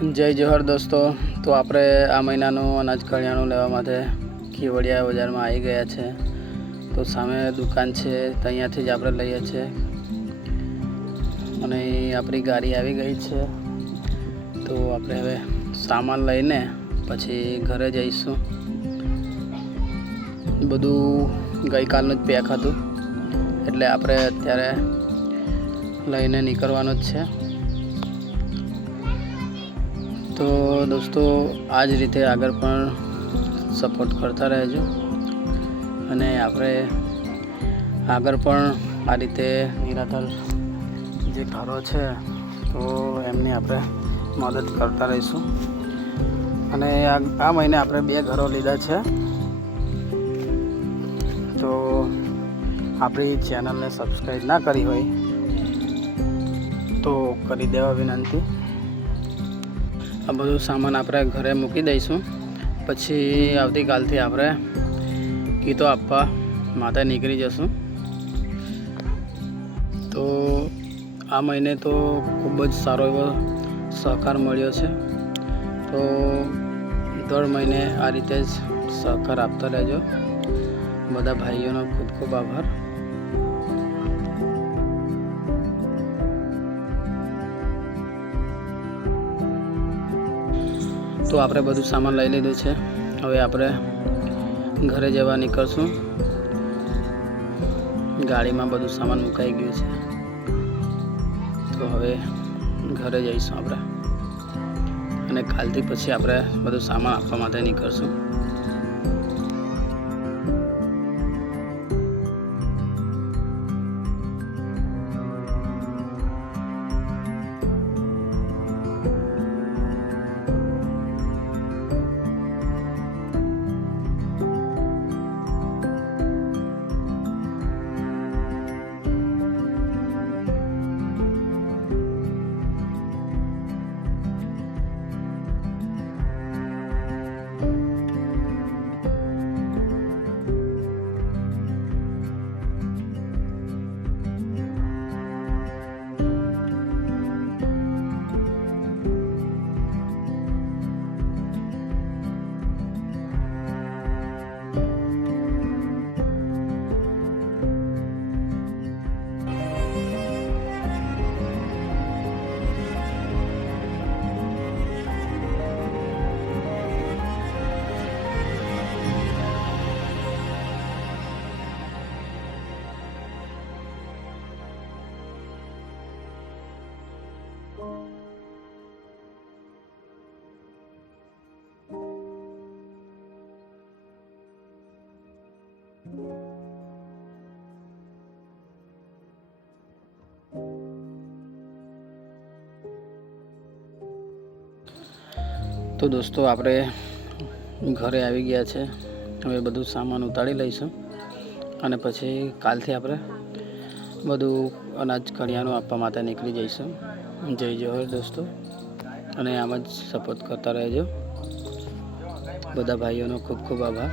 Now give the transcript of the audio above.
જય જોહર દોસ્તો। તો આપણે આ મહિનાનું અનાજ કરિયાણું લેવા માટે કેવડિયા બજારમાં આવી ગયા છે। તો સામે દુકાન છે, ત્યાંથી જ આપણે લઈએ છીએ અને આપણી ગાડી આવી ગઈ છે। તો આપણે હવે સામાન લઈને પછી ઘરે જઈશું। બધું ગઈકાલનું જ પેક હતું એટલે આપણે અત્યારે લઈને નીકળવાનું જ છે। તો દોસ્તો આ જ રીતે આગળ પણ સપોર્ટ કરતા રહેજો અને આપણે આગળ પણ આ રીતે નિરાધાર જે ઘરો છે તો એમની આપણે મદદ કરતા રહીશું। અને આ મહિને આપણે 2 ઘરો લીધા છે। તો આપણી ચેનલને સબસ્ક્રાઈબ ના કરી હોય તો કરી દેવા વિનંતી। આ બધું સામાન આપણે ઘરે મૂકી દઈશું, પછી આવતીકાલથી આપણે કીટો આપવા માટે નીકળી જશું। તો આ મહિને તો ખૂબ જ સારો એવો સહકાર મળ્યો છે। તો દર મહિને આ રીતે જ સહકાર આપતા રહેજો। બધા ભાઈઓનો ખૂબ ખૂબ આભાર। તો આપણે બધું સામાન લઈ લીધું છે, હવે આપણે ઘરે જવા નીકળશું। ગાડીમાં બધું સામાન મુકાઈ ગયું છે, તો હવે ઘરે જઈશું આપણે અને કાલથી પછી આપણે બધું સામાન આપવા માટે નીકળશું। તો દોસ્તો આપણે ઘરે આવી ગયા છે, હવે બધું સામાન ઉતારી લઈશું અને પછી કાલથી આપણે બધું અનાજ કરિયાણું આપવા માટે નીકળી જઈશું। જય જોહર દોસ્તો, અને આમ જ સપોર્ટ કરતા રહેજો। બધા ભાઈઓનો ખૂબ ખૂબ આભાર।